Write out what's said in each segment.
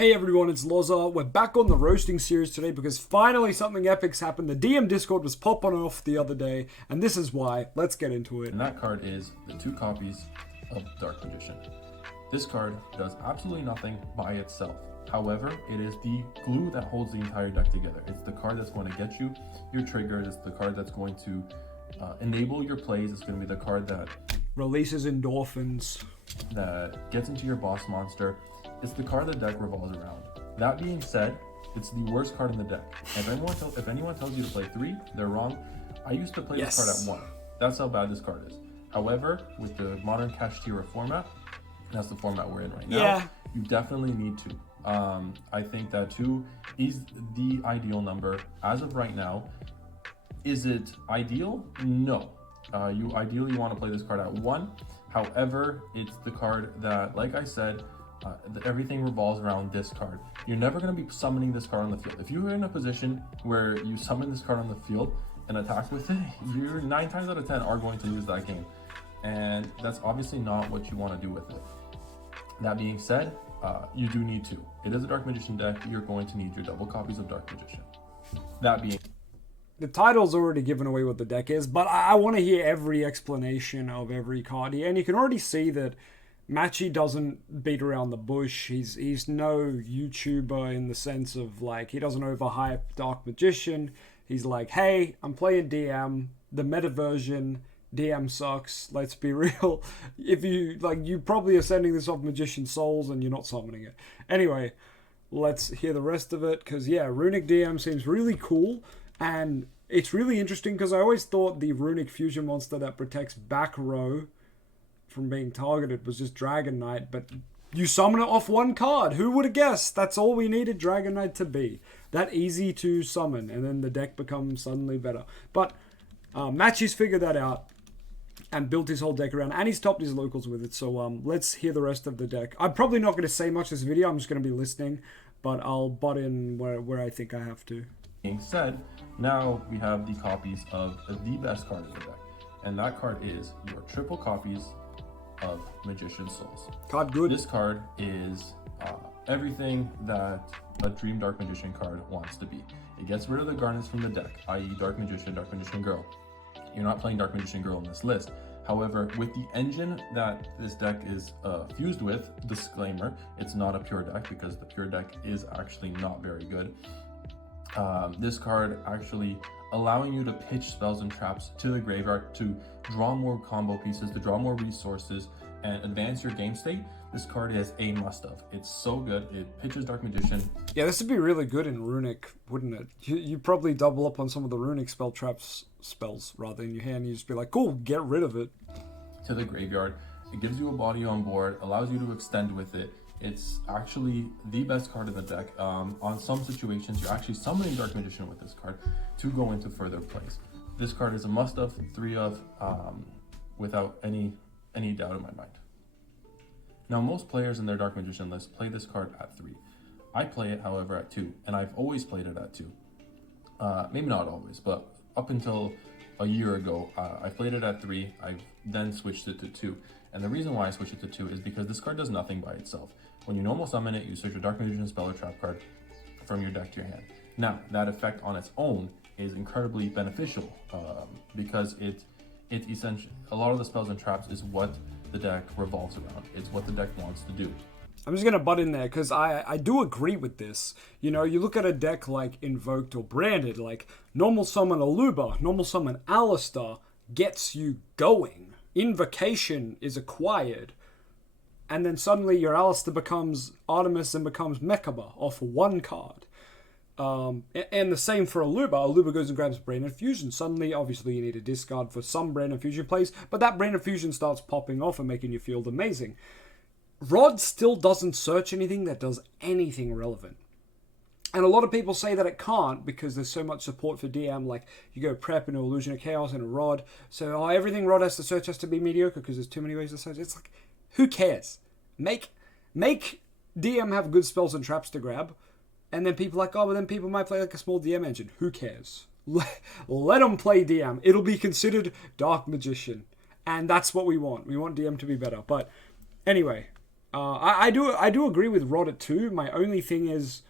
Hey everyone, it's LOZA. We're back on the roasting series today because finally something epic's happened. The DM Discord was popping off the other day, and this is why. Let's get into it. And that card is the 2 copies of Dark Magician. This card does absolutely nothing by itself. However, it is the glue that holds the entire deck together. It's the card that's going to get you your triggers. It's the card that's going to enable your plays. It's going to be the card that releases endorphins, that gets into your boss monster. It's the card the deck revolves around. That being said, it's the worst card in the deck. If anyone tells you to play 3, they're wrong. I used to play this card at 1. That's how bad this card is. However, with the modern Kashtira format, that's the format we're in right now, you definitely need 2. I think that 2 is the ideal number as of right now. Is it ideal? No. You ideally want to play this card at 1. However, it's the card that, like I said, everything revolves around this card. You're never going to be summoning this card on the field. If you're in a position where you summon this card on the field and attack with it, you're 9 times out of 10 are going to lose that game. And that's obviously not what you want to do with it. That being said, you do need 2. It is a Dark Magician deck. You're going to need your double copies of Dark Magician. That being... The title's already given away what the deck is, but I want to hear every explanation of every card here. And you can already see that Matchy doesn't beat around the bush. He's no YouTuber in the sense of, like, he doesn't overhype Dark Magician. He's like, hey, I'm playing DM, the meta version, DM sucks, let's be real. If you probably are sending this off Magician Souls and you're not summoning it. Anyway, let's hear the rest of it, because yeah, Runick DM seems really cool, and it's really interesting because I always thought the Runick fusion monster that protects back row from being targeted was just Dragon Knight, but you summon it off 1 card. Who would have guessed? That's all we needed Dragon Knight to be. That easy to summon, and then the deck becomes suddenly better. But Matchy's figured that out and built his whole deck around, and he's topped his locals with it. So let's hear the rest of the deck. I'm probably not going to say much this video. I'm just going to be listening, but I'll butt in where I think I have to. Being said, now we have the copies of the best card in the deck, and that card is your triple copies of Magician Souls. Card good. This card is everything that a Dream Dark Magician card wants to be. It gets rid of the garnets from the deck, i.e. Dark Magician, Dark Magician Girl. You're not playing Dark Magician Girl in this list. However, with the engine that this deck is fused with, disclaimer, it's not a pure deck because the pure deck is actually not very good. This card actually allowing you to pitch spells and traps to the graveyard to draw more combo pieces, to draw more resources, and advance your game state. This card is a must-have. It's so good. It pitches Dark Magician. Yeah, this would be really good in Runick, wouldn't it? You probably double up on some of the Runick spell traps spells rather in your hand. You just be like, cool, get rid of it. To the graveyard. It gives you a body on board, allows you to extend with it. It's actually the best card in the deck. On some situations, you're actually summoning Dark Magician with this card to go into further plays. This card is a must-have, 3 of, without any doubt in my mind. Now, most players in their Dark Magician list play this card at 3. I play it, however, at 2, and I've always played it at 2. Maybe not always, but up until a year ago, I played it at 3. I've then switched it to 2. And the reason why I switched it to 2 is because this card does nothing by itself. When you normal summon it, you search a Dark Magician spell or trap card from your deck to your hand. Now, that effect on its own is incredibly beneficial because it essentially, a lot of the spells and traps is what the deck revolves around. It's what the deck wants to do. I'm just going to butt in there because I do agree with this. You know, you look at a deck like Invoked or Branded, like normal summon Aluba, normal summon Alistair gets you going. Invocation is acquired. And then suddenly your Alistair becomes Artemis and becomes Mechaba off 1 card. And the same for Aluba. Aluba goes and grabs Brain Infusion. Suddenly, obviously, you need a discard for some Brain Infusion plays, but that Brain Infusion starts popping off and making you feel amazing. Rod still doesn't search anything that does anything relevant. And a lot of people say that it can't because there's so much support for DM, like you go Prep into Illusion of Chaos and a Rod. So everything Rod has to search has to be mediocre because there's too many ways to search. It's like, who cares? Make DM have good spells and traps to grab. And then people are like, oh, but then people might play like a small DM engine. Who cares? Let them play DM. It'll be considered Dark Magician. And that's what we want. We want DM to be better. But anyway, I do agree with Rod at 2. My only thing is,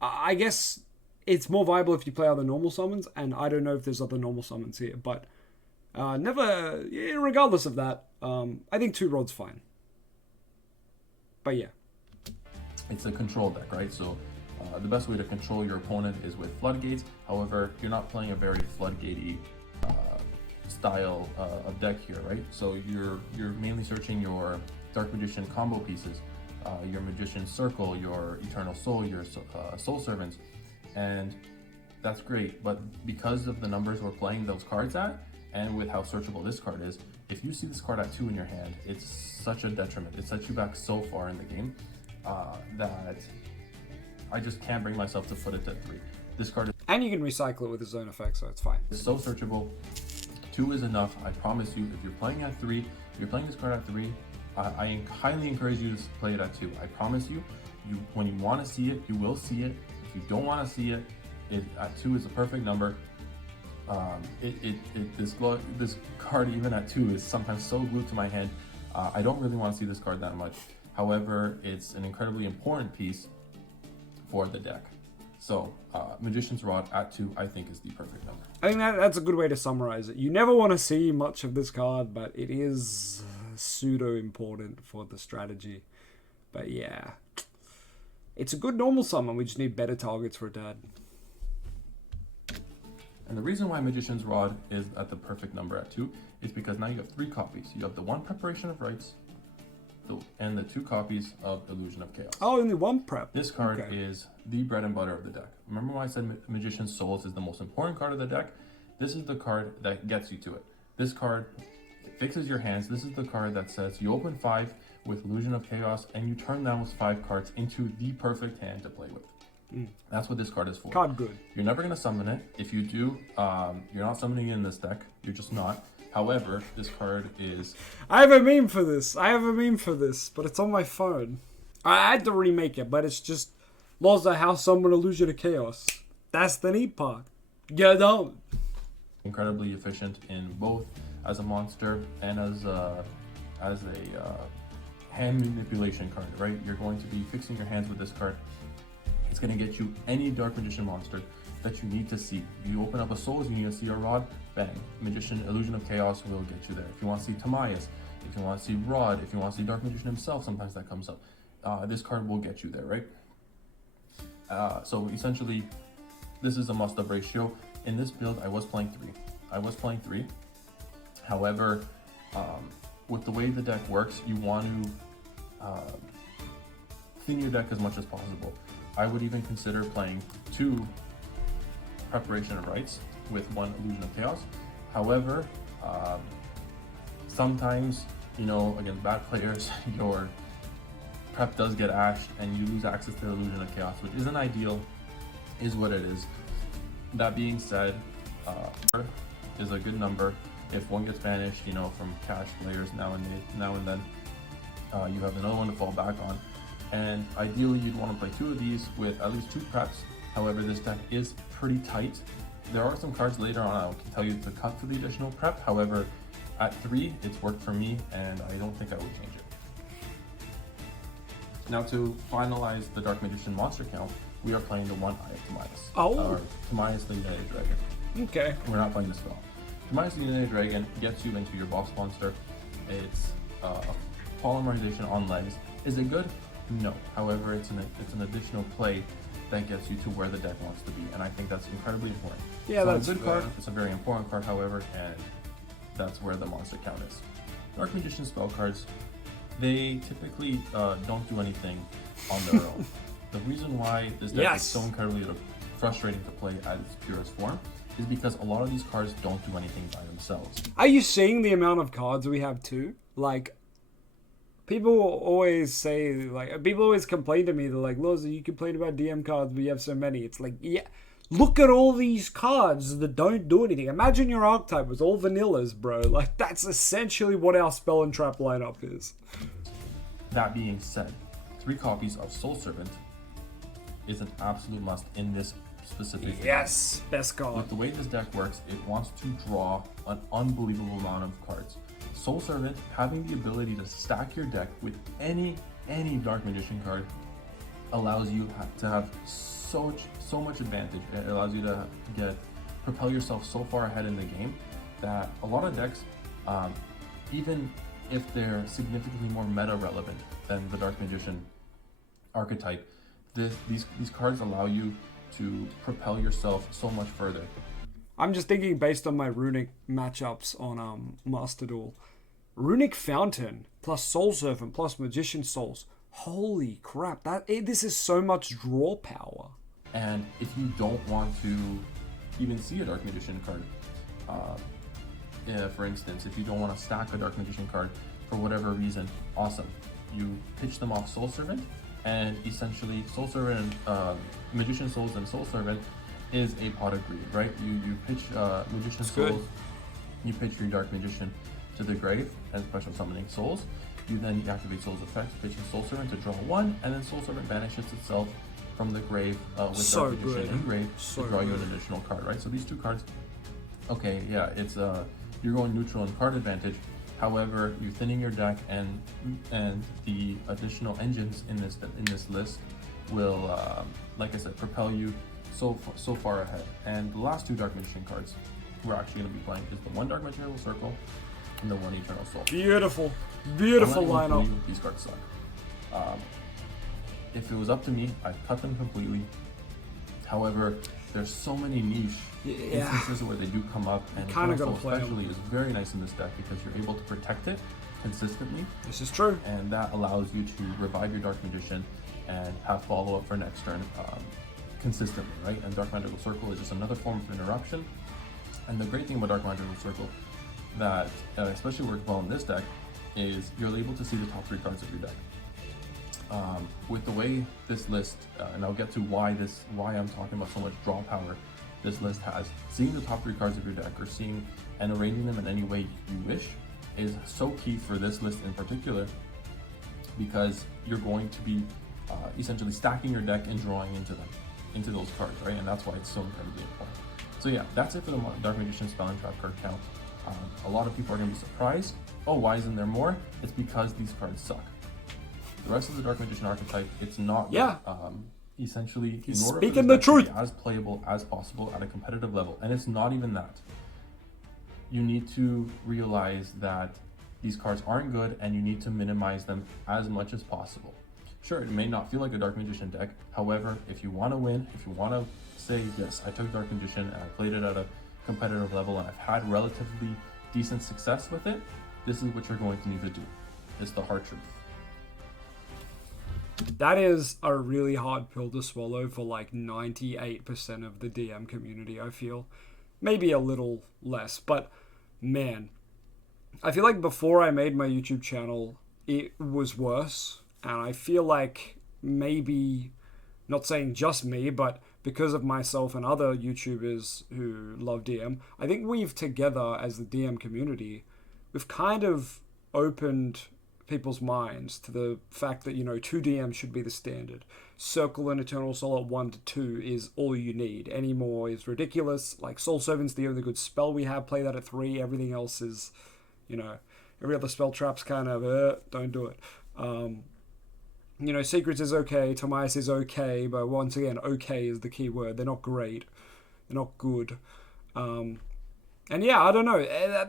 I guess it's more viable if you play other normal summons, and I don't know if there's other normal summons here, but regardless of that, I think 2 Rod's fine. But yeah. It's a control deck, right? So the best way to control your opponent is with floodgates. However, you're not playing a very floodgatey style of deck here, right? So you're mainly searching your Dark Magician combo pieces, your Magician Circle, your Eternal Soul, your Soul Servants, and that's great. But because of the numbers we're playing those cards at, and with how searchable this card is, if you see this card at 2 in your hand, it's such a detriment. It sets you back so far in the game that I just can't bring myself to put it to 3. This card is, and you can recycle it with his own effect, so it's fine. It's so searchable. 2 is enough. I promise you, if you're playing at 3, if you're playing this card at 3, I highly encourage you to play it at 2. I promise you, when you want to see it, you will see it. If you don't want to see it, at 2 is the perfect number. This card, even at 2, is sometimes so glued to my hand. I don't really want to see this card that much. However, it's an incredibly important piece for the deck. So, Magician's Rod at 2, I think, is the perfect number. I think that's a good way to summarize it. You never want to see much of this card, but it is pseudo important for the strategy. But yeah, it's a good normal summon. We just need better targets for Dad. And the reason why Magician's Rod is at the perfect number at 2 is because now you have 3 copies. You have the 1 Preparation of Rites and the 2 copies of Illusion of Chaos. Oh, only 1 prep. This card is the bread and butter of the deck. Remember when I said Magician's Souls is the most important card of the deck? This is the card that gets you to it. This card fixes your hands. This is the card that says you open 5 with Illusion of Chaos and you turn those 5 cards into the perfect hand to play with. That's what this card is for. Card good. You're never going to summon it. If you do, you're not summoning it in this deck. You're just not. However, this card is... I have a meme for this, but it's on my phone. I had to remake it, but it's just LOZA, how summon Illusion of Chaos. That's the neat part. You don't. Incredibly efficient in both as a monster and as a hand manipulation card, right? You're going to be fixing your hands with this card. It's going to get you any Dark Magician monster that you need to see. You open up a Souls, you need to see a Rod, bang. Magician, Illusion of Chaos will get you there. If you want to see Timaeus, if you want to see Rod, if you want to see Dark Magician himself, sometimes that comes up. This card will get you there, right? So essentially, this is a must-have ratio. In this build, I was playing 3. However, with the way the deck works, you want to thin your deck as much as possible. I would even consider playing 2 Preparation of Rites with 1 Illusion of Chaos. However, sometimes, against bad players, your prep does get ashed and you lose access to the Illusion of Chaos, which isn't ideal, is what it is. That being said, is a good number. If one gets banished, from cash players now and then, you have another one to fall back on. And ideally, you'd want to play 2 of these with at least 2 preps. However, this deck is pretty tight. There are some cards later on I can tell you to cut for the additional prep. However, at 3, it's worked for me, and I don't think I would change it. Now, to finalize the Dark Magician monster count, we are playing the 1 Eye of Timaeus. Oh. Timaeus the United Dragon. Okay. We're not playing this spell. Timaeus the United Dragon gets you into your boss monster. It's polymerization on legs. Is it good? No. However, it's an additional play that gets you to where the deck wants to be, and I think that's incredibly important. Yeah, so that's a good card. It's a very important card, however, and that's where the monster count is. Dark Magician spell cards, they typically don't do anything on their own. The reason why this deck is so incredibly frustrating to play at its purest form is because a lot of these cards don't do anything by themselves. Are you seeing the amount of cards we have too? Like, people always complain to me, they're like, LOZA, you complain about DM cards, but you have so many. It's like, yeah, look at all these cards that don't do anything. Imagine your archetype was all vanillas, bro. Like, that's essentially what our spell and trap lineup is. That being said, 3 copies of Soul Servant is an absolute must in this specific Yes, best card. With the way this deck works, it wants to draw an unbelievable amount of cards. Soul Servant having the ability to stack your deck with any any Dark Magician card allows you to have so much advantage. It allows you to propel yourself so far ahead in the game that a lot of decks, even if they're significantly more meta relevant than the Dark Magician archetype, these cards allow you to propel yourself so much further. I'm just thinking based on my Runick matchups on Master Duel. Runick Fountain plus Soul Servant plus Magician Souls. Holy crap, this is so much draw power. And if you don't want to even see a Dark Magician card, for instance, if you don't want to stack a Dark Magician card for whatever reason, awesome. You pitch them off Soul Servant, and essentially Soul Servant, Magician Souls and Soul Servant is a pot of greed, right? You pitch Magician Souls, you pitch your Dark Magician to the grave and special summoning souls. You then activate Soul's effects, pitch your Soul Servant to draw 1, and then Soul Servant banishes itself from the grave with Dark Magician in grave to draw you an additional card, right? So these two cards, okay, yeah, it's you're going neutral in card advantage. However, you're thinning your deck, and the additional engines in this list will, like I said, propel you so far ahead. And the last two Dark Magician cards we're actually going to be playing is the one Dark Material Circle and the one Eternal Soul. Beautiful lineup. These cards suck. If it was up to me, I'd cut them completely. However, there's so many niche instances where they do come up, and Eternal Soul especially is very nice in this deck because you're able to protect it consistently. This is true. And that allows you to revive your Dark Magician and have follow-up for next turn consistently, right? And Dark Magical Circle is just another form of interruption. And the great thing about Dark Magical Circle that especially works well in this deck is you're able to see the top 3 cards of your deck. With the way this list, and I'll get to why I'm talking about so much draw power this list has, seeing the top 3 cards of your deck or seeing and arranging them in any way you wish is so key for this list in particular, because you're going to be essentially stacking your deck and drawing into those cards, right? And that's why it's so incredibly important. So yeah, that's it for the Dark Magician Spell and Trap card count. A lot of people are going to be surprised. Oh, why isn't there more? It's because these cards suck. The rest of the Dark Magician archetype, it's not. Essentially, he's in order speaking for the truth, to be as playable as possible at a competitive level, and it's not even that. You need to realize that these cards aren't good, and you need to minimize them as much as possible. Sure, it may not feel like a Dark Magician deck. However, if you want to win, if you want to say, yes, I took Dark Magician and I played it at a competitive level and I've had relatively decent success with it, this is what you're going to need to do. It's the hard truth. That is a really hard pill to swallow for like 98% of the DM community, I feel. Maybe a little less, but man, I feel like before I made my YouTube channel, it was worse. And I feel like maybe, not saying just me, but because of myself and other YouTubers who love DM, I think we've together as the DM community, we've kind of opened people's minds to the fact that, 2 DMs should be the standard. Circle and Eternal Soul at 1 to 2 is all you need. Any more is ridiculous. Like, Soul Servant's the only good spell we have. Play that at 3. Everything else is, every other spell trap's kind of, don't do it. Secrets is okay, Tomias is okay, but once again, okay is the key word. They're not great. They're not good. And yeah, I don't know.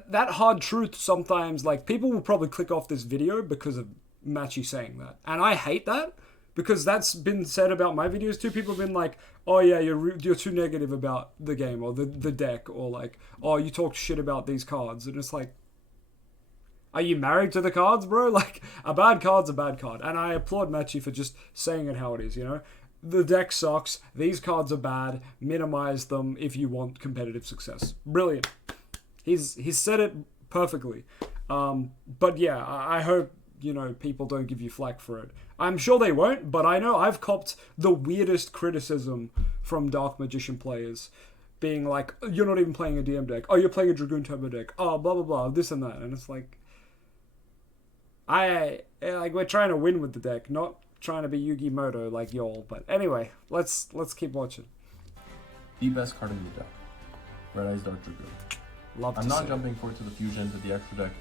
That hard truth sometimes, like, people will probably click off this video because of Matchy saying that. And I hate that, because that's been said about my videos too. People have been like, oh yeah, you're too negative about the game or the deck, or like, oh, you talk shit about these cards. And it's like, are you married to the cards, bro? Like, a bad card's a bad card. And I applaud Matchy for just saying it how it is, The deck sucks. These cards are bad. Minimize them if you want competitive success. Brilliant. He's said it perfectly. But yeah, I hope, people don't give you flack for it. I'm sure they won't, but I know I've copped the weirdest criticism from Dark Magician players. Being like, you're not even playing a DM deck. Oh, you're playing a Dragoon Turbo deck. Oh, blah, blah, blah, this and that. And it's like, we're trying to win with the deck, not trying to be Yugi Moto like y'all. But anyway, let's keep watching. The best card in the deck, Red Eyes Dark Dragoon. I'm not jumping forward to the fusion to the extra deck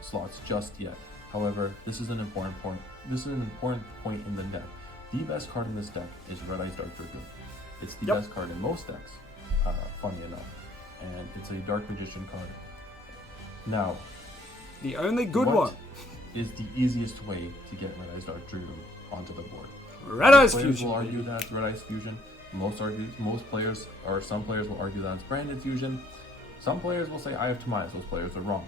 slots just yet. However, this is an important point. This is an important point in the deck. The best card in this deck is Red Eyes Dark Dragoon. It's the best card in most decks, funny enough, and it's a Dark Magician card. Now, the only good one is the easiest way to get Red Eyes Dark Dragoon onto the board. Red Eyes Fusion. Fusion. Will argue that it's Red Eyes Fusion. Most players, or some players, will argue that it's Branded Fusion. Some players will say I have Tomias. Those players are wrong.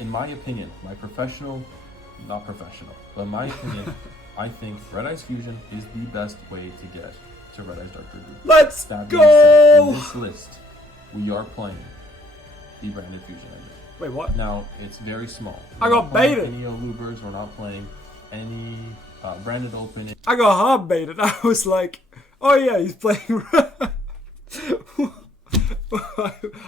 In my opinion, not professional, but in my opinion, I think Red Eyes Fusion is the best way to get to Red Eyes Dark Dragoon. Let's that go! Said, in this list, we are playing the Branded Fusion engine. Wait, what? Now, it's very small. I got baited. Any Olubers, we're not playing any Branded Open. I got hard baited. I was like, oh yeah, he's playing.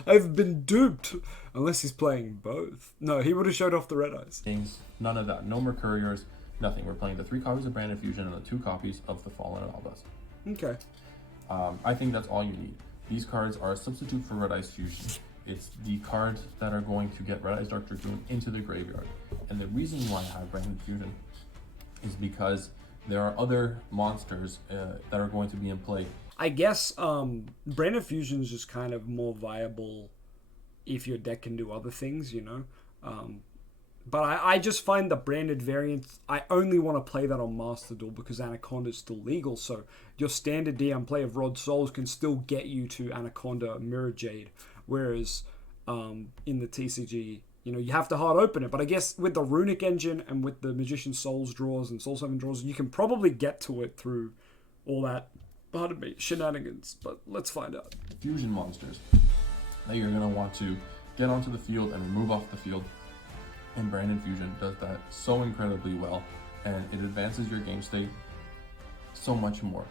I've been duped. Unless he's playing both. No, he would have showed off the Red Eyes. Things, none of that. No Mercuriors, nothing. We're playing the 3 copies of Branded Fusion and the 2 copies of the Fallen and Albus. Okay. I think that's all you need. These cards are a substitute for Red Eyes Fusion. It's the cards that are going to get Red Eyes Dark Dragoon into the graveyard. And the reason why I have Branded Fusion is because there are other monsters that are going to be in play. I guess Branded Fusion is just kind of more viable if your deck can do other things, you know. But I just find the branded variants, I only want to play that on Master Duel because Anaconda is still legal. So your standard DM play of Rod Souls can still get you to Anaconda Mirror Jade. Whereas in the TCG, you know, you have to hard open it. But I guess with the Runick engine and with the Magician Souls draws and Soul 7 draws, you can probably get to it through all that, pardon me, shenanigans. But let's find out. Fusion monsters that you're going to want to get onto the field and remove off the field. And Branded Fusion does that so incredibly well, and it advances your game state so much more.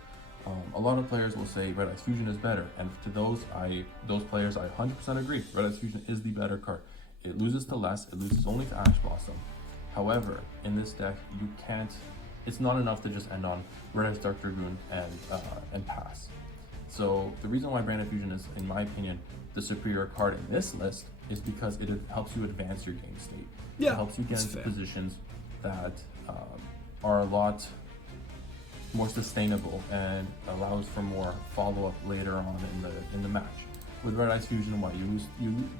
A lot of players will say Red Eyes Fusion is better, and to those players, I 100% agree. Red Eyes Fusion is the better card. It loses to less, it loses only to Ash Blossom. However, in this deck, you can't. It's not enough to just end on Red Eyes Dark Dragoon and pass. So the reason why Branded Fusion is, in my opinion, the superior card in this list is because it helps you advance your game state. Yeah, it helps you get into fair. positions that are a lot more sustainable and allows for more follow-up later on in the match. With Red Eyes Fusion,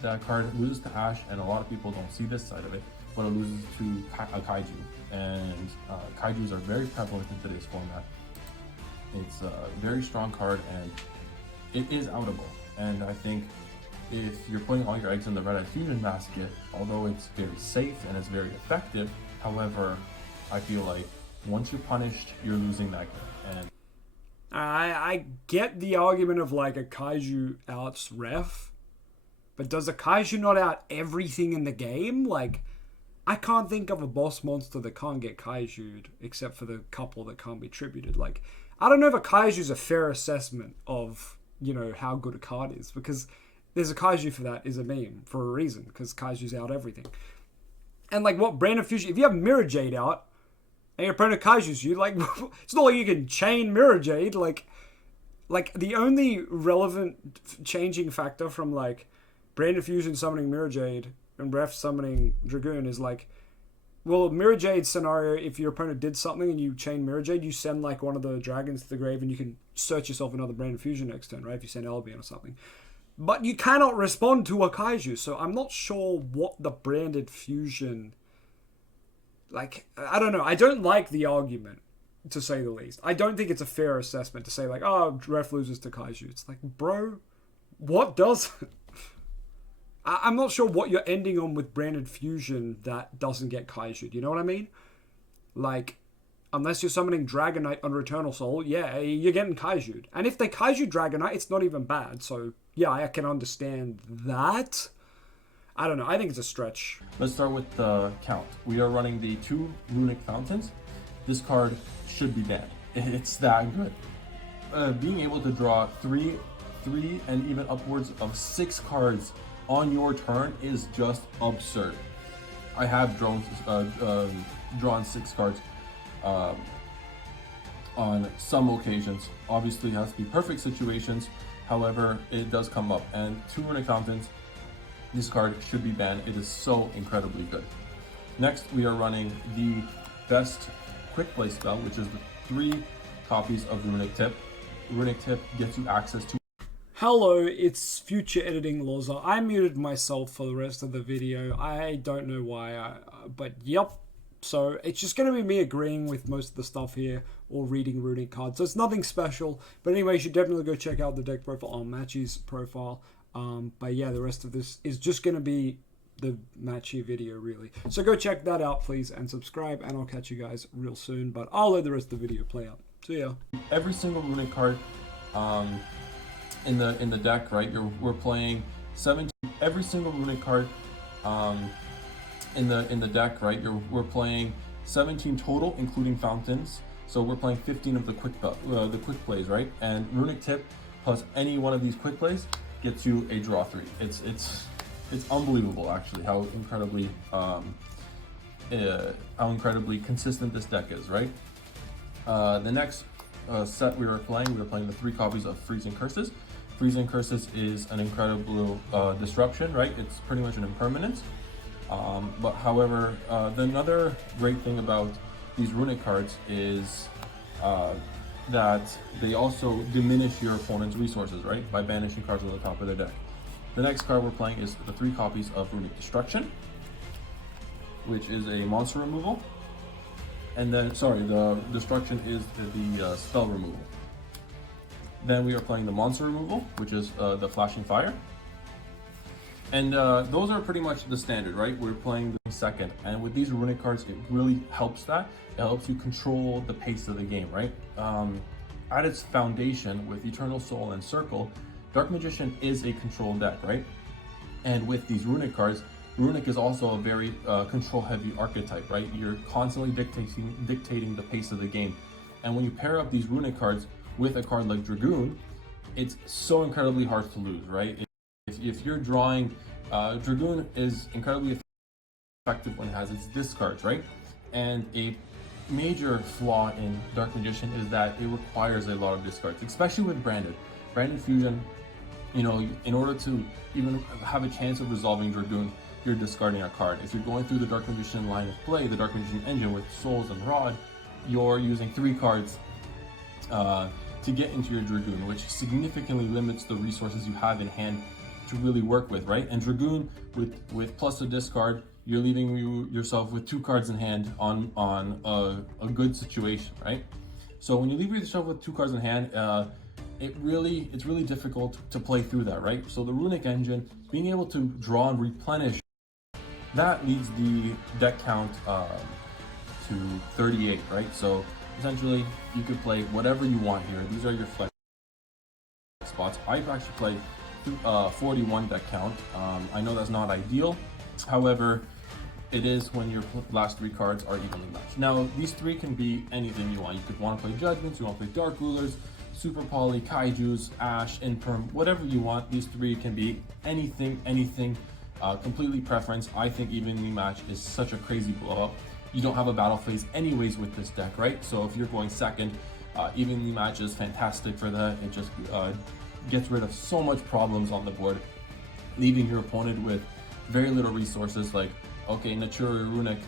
that card loses to Ash, and a lot of people don't see this side of it, but it loses to a Kaiju, and Kaijus are very prevalent in today's format. It's a very strong card, and it is outable. And I think if you're putting all your eggs in the Red Eyes Fusion basket, although it's very safe and it's very effective, however, I feel like once you're punished, you're losing that game. And I get the argument of like a Kaiju outs ref, but does a Kaiju not out everything in the game? Like, I can't think of a boss monster that can't get Kaiju'd except for the couple that can't be tributed. Like, I don't know if a Kaiju is a fair assessment of, you know, how good a card is, because there's a Kaiju for that is a meme for a reason, because Kaiju's out everything. And like what Branded Fusion, if you have Mirror Jade out and your opponent Kaiju's you, like it's not like you can chain Mirror Jade. Like the only relevant changing factor from like Branded Fusion summoning Mirror Jade and Ref summoning Dragoon is like, well, Mirror Jade scenario, if your opponent did something and you chain Mirror Jade, you send like one of the dragons to the grave and you can search yourself another Branded Fusion next turn, right? If you send Albion or something. But you cannot respond to a Kaiju, so I'm not sure what the Branded Fusion... Like, I don't know. I don't like the argument, to say the least. I don't think it's a fair assessment to say, like, oh, Ref loses to Kaiju. It's like, bro, what does... I'm not sure what you're ending on with Branded Fusion that doesn't get Kaiju. You know what I mean? Like, unless you're summoning Dragonite under Eternal Soul, yeah, you're getting Kaiju'd. And if they Kaiju Dragonite, it's not even bad, so... Yeah, I can understand that. I don't know. I think it's a stretch. Let's start with the count. We are running the 2 Runick Fountains. This card should be banned. It's that good. Being able to draw 3, and even upwards of 6 cards on your turn is just absurd. I have drawn 6 cards on some occasions. Obviously, it has to be perfect situations. However, it does come up, and 2 Runick Fountains, this card should be banned. It is so incredibly good. Next, we are running the best quick play spell, which is the 3 copies of Runick Tip. Runick Tip gets you access to... Hello, it's future editing LOZA. I muted myself for the rest of the video. I don't know why, but yep. So it's just going to be me agreeing with most of the stuff here or reading Runick cards. So it's nothing special. But anyway, you should definitely go check out the deck profile on Matchy's profile. But yeah, the rest of this is just going to be the Matchy video, really. So go check that out, please, and subscribe, and I'll catch you guys real soon. But I'll let the rest of the video play out. See ya. Every single Runick card in the deck, right? We're playing 17. Every single Runick card in the deck, right? We're playing 17 total, including fountains. So we're playing 15 of the quick plays, right? And Runick Tip plus any one of these quick plays gets you a draw 3. It's unbelievable, actually, how incredibly consistent this deck is, right? The next set we were playing the 3 copies of Freezing Curses. Freezing Curses is an incredible disruption, right? It's pretty much an impermanence. But however, another great thing about these Runick cards is that they also diminish your opponent's resources, right? By banishing cards on the top of their deck. The next card we're playing is the 3 copies of Runick Destruction, which is a monster removal. And then, sorry, the destruction is the spell removal. Then we are playing the monster removal, which is the flashing fire. And those are pretty much the standard, right? We're playing the second. And with these Runick cards, it really helps that. It helps you control the pace of the game, right? At its foundation, with Eternal Soul and Circle, Dark Magician is a control deck, right? And with these Runick cards, Runick is also a very control-heavy archetype, right? You're constantly dictating the pace of the game. And when you pair up these Runick cards with a card like Dragoon, it's so incredibly hard to lose, right? If you're drawing, Dragoon is incredibly effective when it has its discards, right? And a major flaw in Dark Magician is that it requires a lot of discards, especially with Branded Fusion. You know, in order to even have a chance of resolving Dragoon, you're discarding a card. If you're going through the Dark Magician line of play, the Dark Magician engine with Souls and Rod, you're using 3 cards to get into your Dragoon, which significantly limits the resources you have in hand to really work with, right? And Dragoon, with plus a discard, you're leaving yourself with 2 cards in hand on a good situation, right? So when you leave yourself with 2 cards in hand, it's really difficult to play through that, right? So the Runick engine, being able to draw and replenish, that leads the deck count to 38, right? So essentially, you could play whatever you want here. These are your flex spots. I've actually played 41 deck count. I know that's not ideal. However, it is when your last 3 cards are evenly matched. Now, these 3 can be anything you want. You could want to play Judgments, you want to play Dark Rulers, Super Poly, Kaijus, Ash, Imperm, whatever you want. These 3 can be anything, completely preference. I think evenly matched is such a crazy blow up. You don't have a battle phase anyways with this deck, right? So if you're going second, evenly match is fantastic for that. It just gets rid of so much problems on the board, leaving your opponent with very little resources. Like, okay, Natura Runick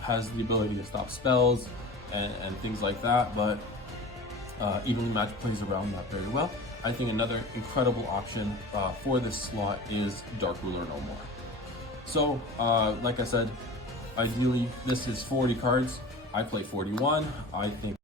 has the ability to stop spells and things like that, but evenly match plays around that very well. I think another incredible option for this slot is Dark Ruler No More. So, like I said, ideally this is 40 cards. I play 41. I think